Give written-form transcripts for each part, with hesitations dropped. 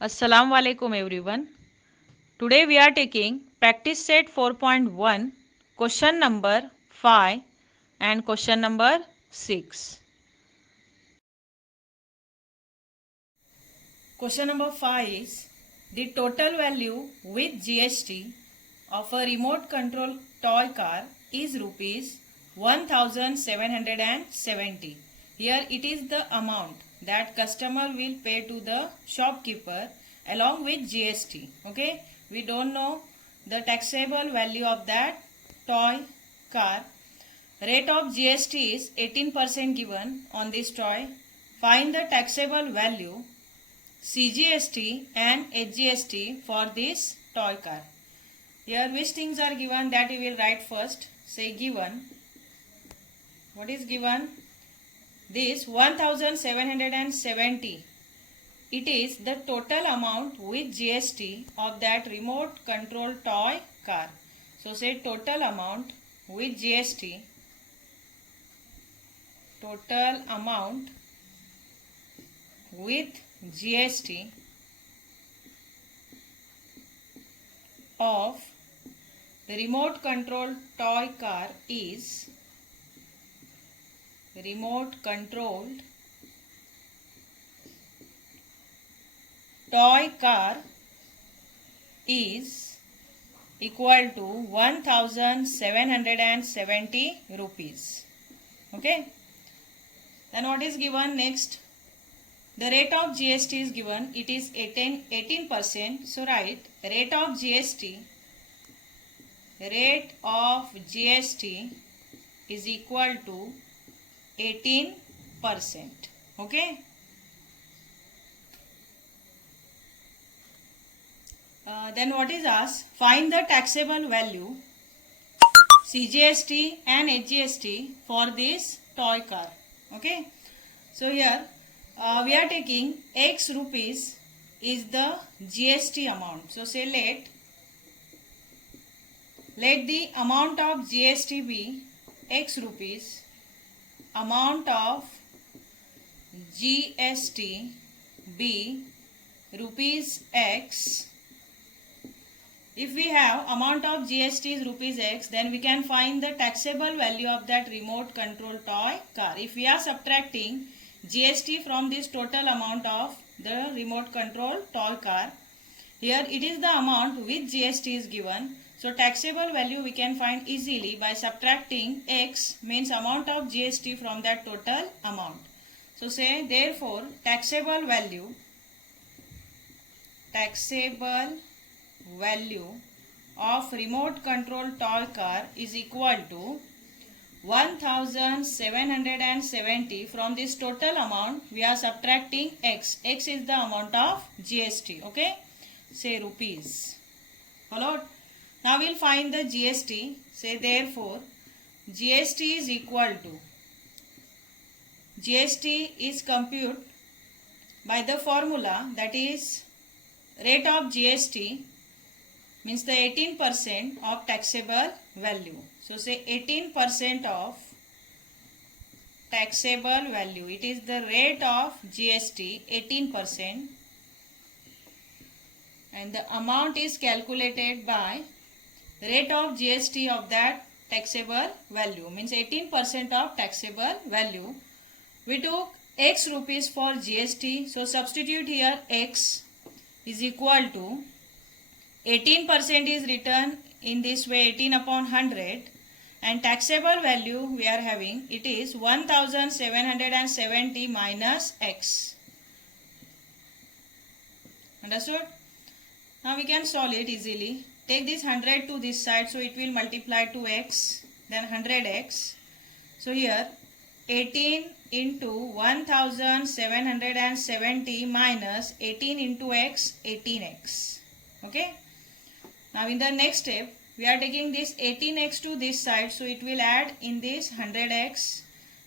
Assalamu alaikum everyone. Today we are taking practice set 4.1 question number 5 and question number 6. Question number 5 is the total value with GST of a remote control toy car is rupees 1770. Here it is the amount that customer will pay to the shopkeeper along with GST. Okay, we don't know the taxable value of that toy car. Rate of GST is 18% given on this toy. Find the taxable value CGST and HGST for this toy car. Here which things are given, that we will write first. Say given. What is given? This 1770. It is the total amount with GST of that remote control toy car. So say total amount with GST. Total amount with GST of the remote control toy car is remote controlled toy car is equal to 1770 rupees. Okay. Then what is given next? The rate of GST is given. It is 18%. So write rate of GST. Rate of GST is equal to 18%. Okay. Then what is asked? Find the taxable value CGST and HGST for this toy car. Okay. So here we are taking X rupees is the GST amount. So say let the amount of GST be X rupees. Amount of GST be rupees X. If we have amount of GST is rupees X, then we can find the taxable value of that remote control toy car. If we are subtracting GST from this total amount of the remote control toy car, here it is the amount with GST is given. So taxable value we can find easily by subtracting X, means amount of GST from that total amount. So say therefore taxable value of remote control toy car is equal to 1770. From this total amount we are subtracting X. X is the amount of GST. Okay, say rupees. Followed? Now we will find the GST. Say therefore GST is equal to, GST is computed by the formula, that is rate of GST means the 18% of taxable value. So say 18% of taxable value. It is the rate of GST 18%, and the amount is calculated by rate of GST of that taxable value, means 18% of taxable value. We took X rupees for GST. So substitute here X is equal to 18% is written in this way, 18 upon 100, and taxable value we are having, it is 1770 minus X. Understood? Now we can solve it easily. Take this 100 to this side, so it will multiply to X, then 100X. So here 18 into 1770 minus 18 into X, 18X. Okay. Now in the next step, we are taking this 18X to this side, so it will add in this 100X.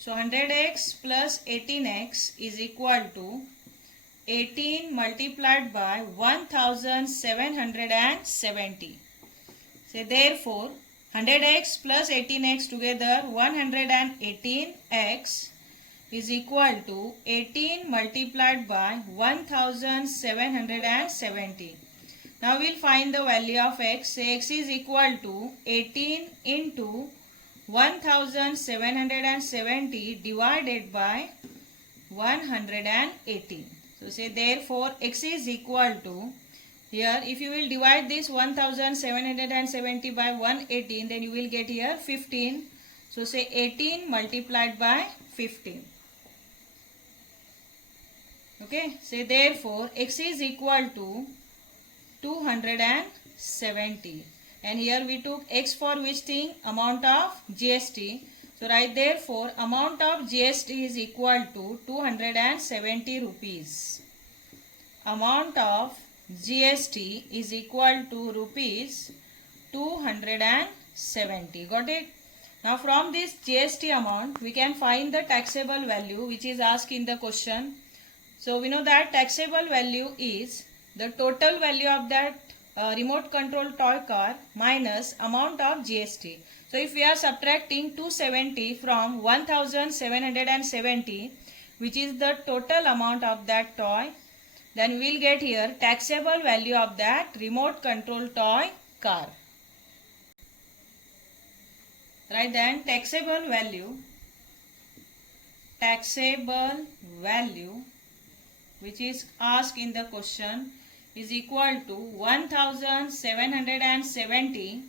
So 100X plus 18X is equal to 18 multiplied by 1770. So therefore 100x plus 18x together 118x is equal to 18 multiplied by 1770. Now we'll find the value of x. Say x is equal to 18 into 1770 divided by 118. So say therefore x is equal to, here if you will divide this 1770 by 118, then you will get here 15. So say 18 multiplied by 15. Okay, say therefore x is equal to 270, and here we took x for which thing? Amount of GST. So right, therefore amount of GST is equal to 270 rupees. Amount of GST is equal to rupees 270. Got it? Now from this GST amount we can find the taxable value which is asked in the question. So we know that taxable value is the total value of that remote control toy car minus amount of GST. So if we are subtracting 270 from 1770, which is the total amount of that toy, then we will get here taxable value of that remote control toy car. Right, then taxable value which is asked in the question is equal to 1770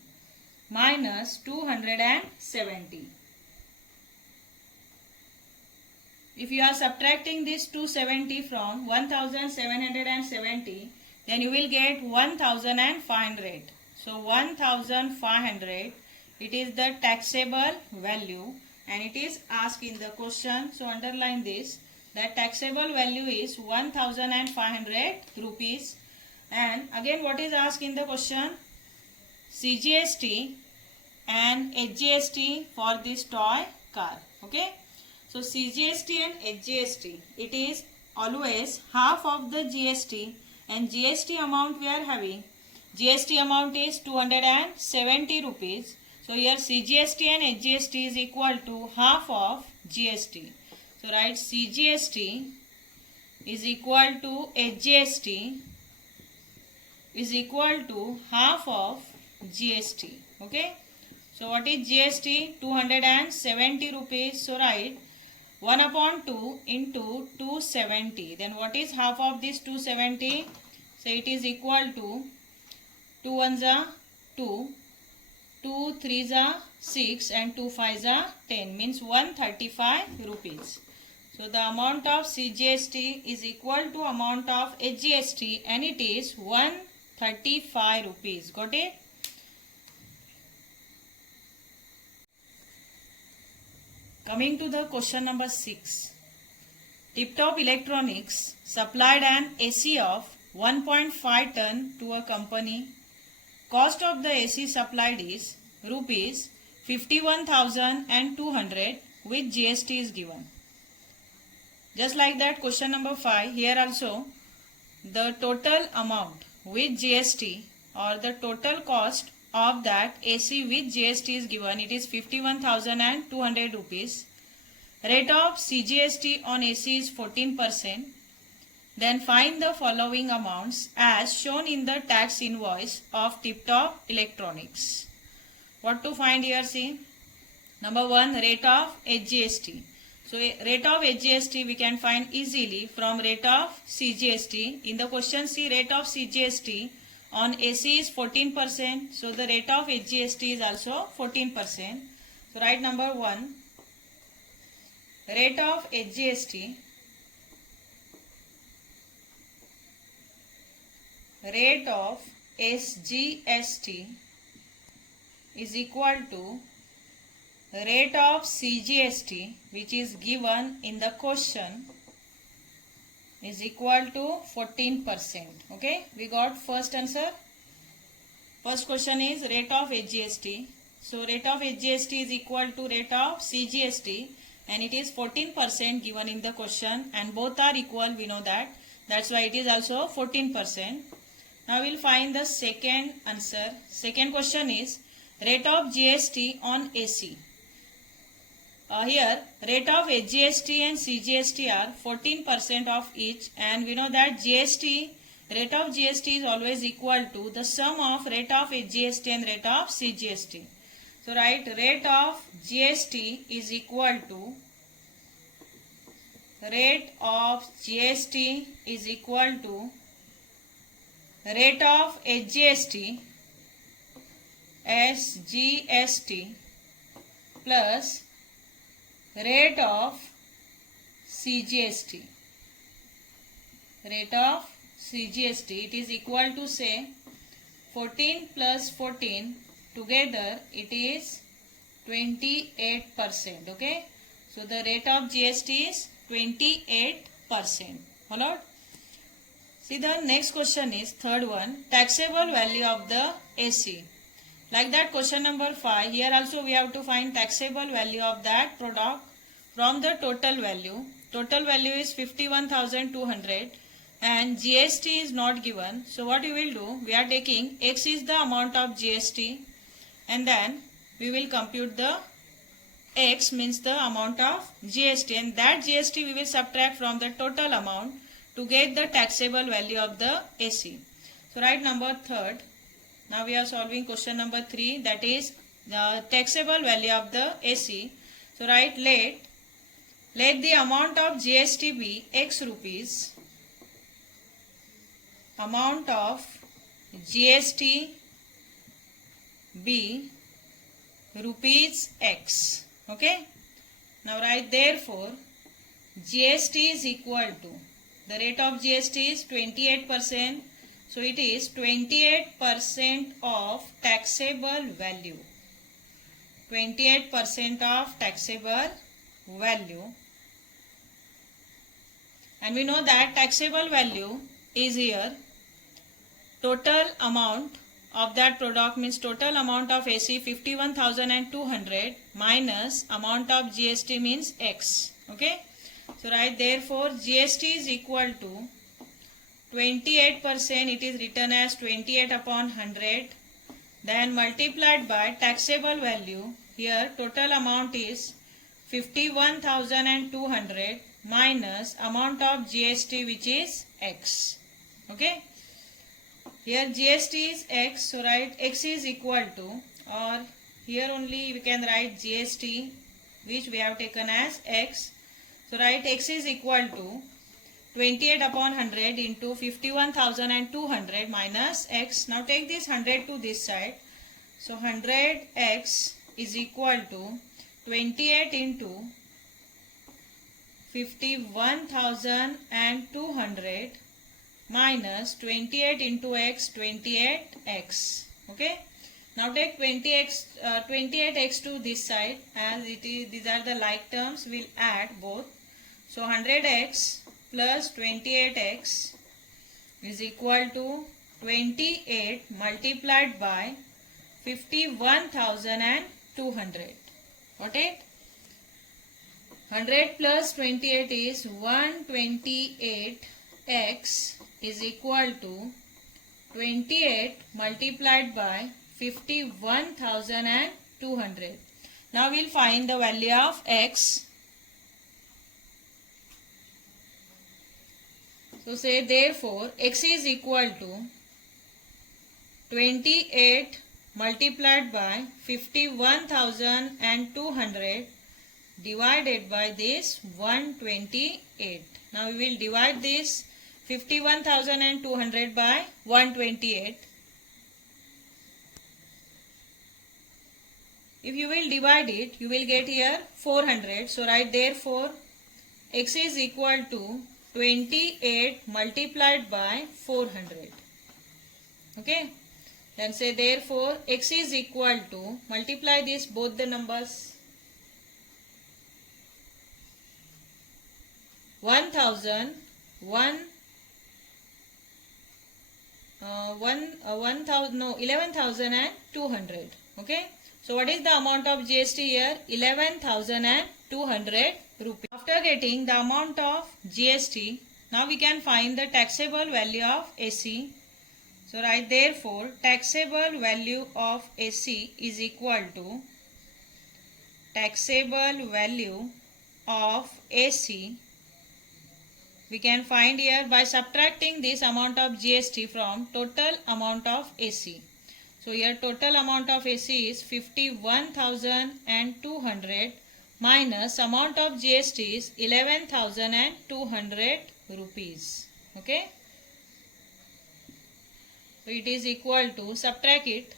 minus 270. If you are subtracting this 270 from 1770, then you will get 1500. So 1500, it is the taxable value and it is asked in the question. So underline this, that taxable value is 1500 rupees. And again, what is asked in the question? CGST and HGST for this toy car. Okay. So CGST and HGST, it is always half of the GST, and GST amount we are having, GST amount is 270 rupees. So here CGST and HGST is equal to half of GST. So write CGST is equal to HGST is equal to half of GST. Okay. So what is GST? 270 rupees. So write 1 upon 2 into 270. Then what is half of this 270? So it is equal to 2 1s are 2, 2 3s are 6 and 2 5s are 10, means 135 rupees. So the amount of CGST is equal to amount of HGST and it is 135 rupees. Got it? Coming to the question number 6. Tip-Top Electronics supplied an AC of 1.5 ton to a company. Cost of the AC supplied is rupees 51,200 with GST is given. Just like that, question number 5, here also the total amount with GST or the total cost of that AC with GST is given. It is 51,200 rupees. Rate of CGST on AC is 14%. Then find the following amounts as shown in the tax invoice of Tip-Top Electronics. What to find here? See, number 1, rate of HGST. So rate of HGST we can find easily from rate of CGST. In the question, see, rate of CGST on AC is 14%. So the rate of HGST is also 14%. So write number 1, rate of HGST. Rate of SGST is equal to rate of CGST, which is given in the question, is equal to 14%. Okay, we got first answer. First question is rate of HGST. So rate of HGST is equal to rate of CGST and it is 14% given in the question, and both are equal, we know that. That's why it is also 14%. Now we'll find the second answer. Second question is rate of GST on AC. Here rate of HGST and CGST are 14% of each, and we know that rate of GST is always equal to the sum of rate of HGST and rate of CGST. So write rate of GST is equal to rate of GST is equal to rate of HGST SGST plus rate of CGST. Rate of CGST, it is equal to, say, 14 plus 14 together it is 28%. Okay, so the rate of GST is 28%. Followed? See, the next question is third one, taxable value of the AC. Like that, question number 5, here also we have to find taxable value of that product from the total value. Total value is 51,200 and GST is not given. So what we will do, we are taking X is the amount of GST and then we will compute the X means the amount of GST, and that GST we will subtract from the total amount to get the taxable value of the AC. So write number third. Now we are solving question number 3, that is the taxable value of the AC. So write let the amount of GST be X rupees. Amount of GST be rupees X. Okay. Now write therefore GST is equal to, the rate of GST is 28%. So it is 28% of taxable value. 28% of taxable value. And we know that taxable value is here total amount of that product, means total amount of AC 51,200 minus amount of GST means X. Okay. So write therefore GST is equal to 28%, it is written as 28 upon 100, then multiplied by taxable value. Here total amount is 51,200 minus amount of GST which is X. Okay. Here GST is X, so write X is equal to, or here only we can write GST which we have taken as X. So write X is equal to 28 upon 100 into 51,200 minus X. Now take this 100 to this side. So 100X is equal to 28 into 51,200 minus 28 into X, 28X. Okay. Now take 28X to this side, as it is, these are the like terms, we'll add both. So 100X plus 28X is equal to 28 multiplied by 51,200. Got it? 100 plus 28 is 128X is equal to 28 multiplied by 51,200. Now we'll find the value of X. So say therefore X is equal to 28 multiplied by 51,200 divided by this 128. Now we will divide this 51,200 by 128. If you will divide it, you will get here 400. So write therefore X is equal to 28 multiplied by 400. Okay. Then say therefore X is equal to, multiply this both the numbers, 11,200. Okay. So what is the amount of GST here? 11,200 rupees. After getting the amount of GST, now we can find the taxable value of AC. So write therefore taxable value of AC is equal to taxable value of AC. We can find here by subtracting this amount of GST from total amount of AC. So here total amount of AC is 51,200 minus amount of GST is 11,200 rupees. Okay. So it is equal to, subtract it,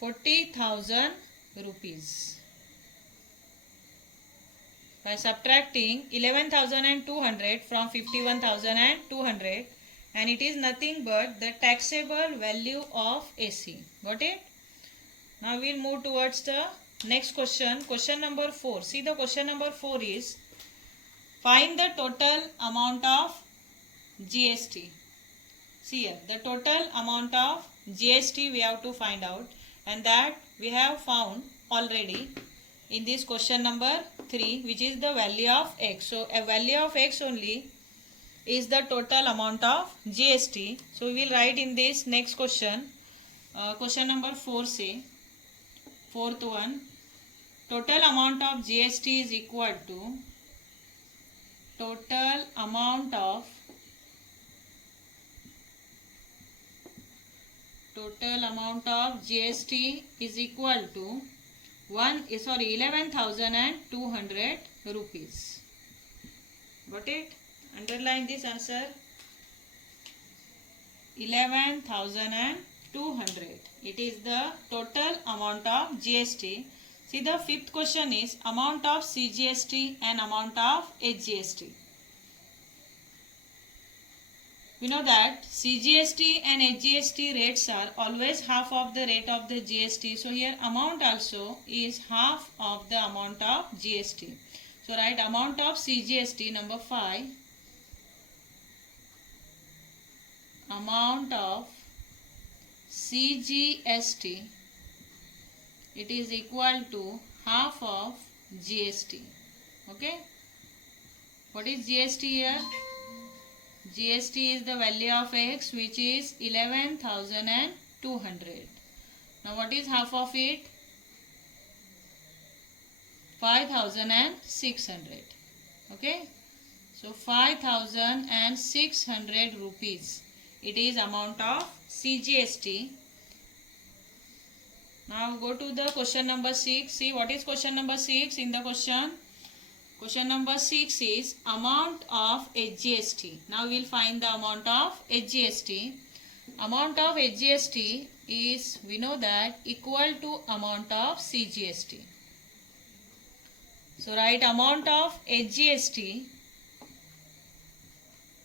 40,000 rupees. By subtracting 11,200 from 51,200, and it is nothing but the taxable value of AC. Got it? Now we will move towards the next question. Question number 4. See, the question number 4 is find the total amount of GST. See here, the total amount of GST we have to find out, and that we have found already in this question number 3, which is the value of X. So a value of X only is the total amount of GST. So we will write in this next question, question number 4 say, fourth one, total amount of GST is equal to total amount of GST is equal to 11,200 rupees. Got it? Underline this answer. 11,200. It is the total amount of GST. See, the fifth question is amount of CGST and amount of HGST. We know that CGST and HGST rates are always half of the rate of the GST. So here amount also is half of the amount of GST. So write amount of CGST number 5. Amount of CGST, it is equal to half of GST. Okay. What is GST here? GST is the value of X, which is 11,200. Now what is half of it? 5,600. Okay. So 5,600 rupees. It is amount of CGST. Now go to the question number 6. See, what is question number 6 in the question? Question number 6 is amount of HGST. Now we will find the amount of HGST. Amount of HGST is, we know that, equal to amount of CGST. So write amount of HGST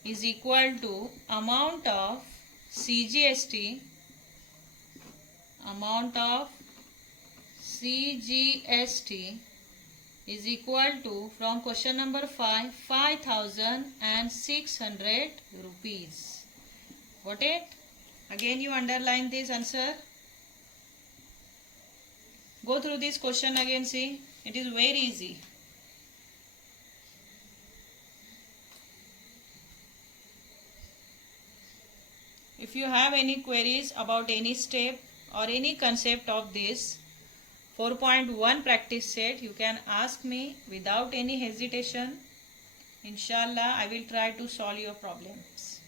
is equal to amount of CGST. Amount of CGST is equal to, from question number 5, 5,600 rupees. Got it? Again you underline this answer. Go through this question again, see. It is very easy. If you have any queries about any step or any concept of this 4.1 practice set, you can ask me without any hesitation. Inshallah, I will try to solve your problems.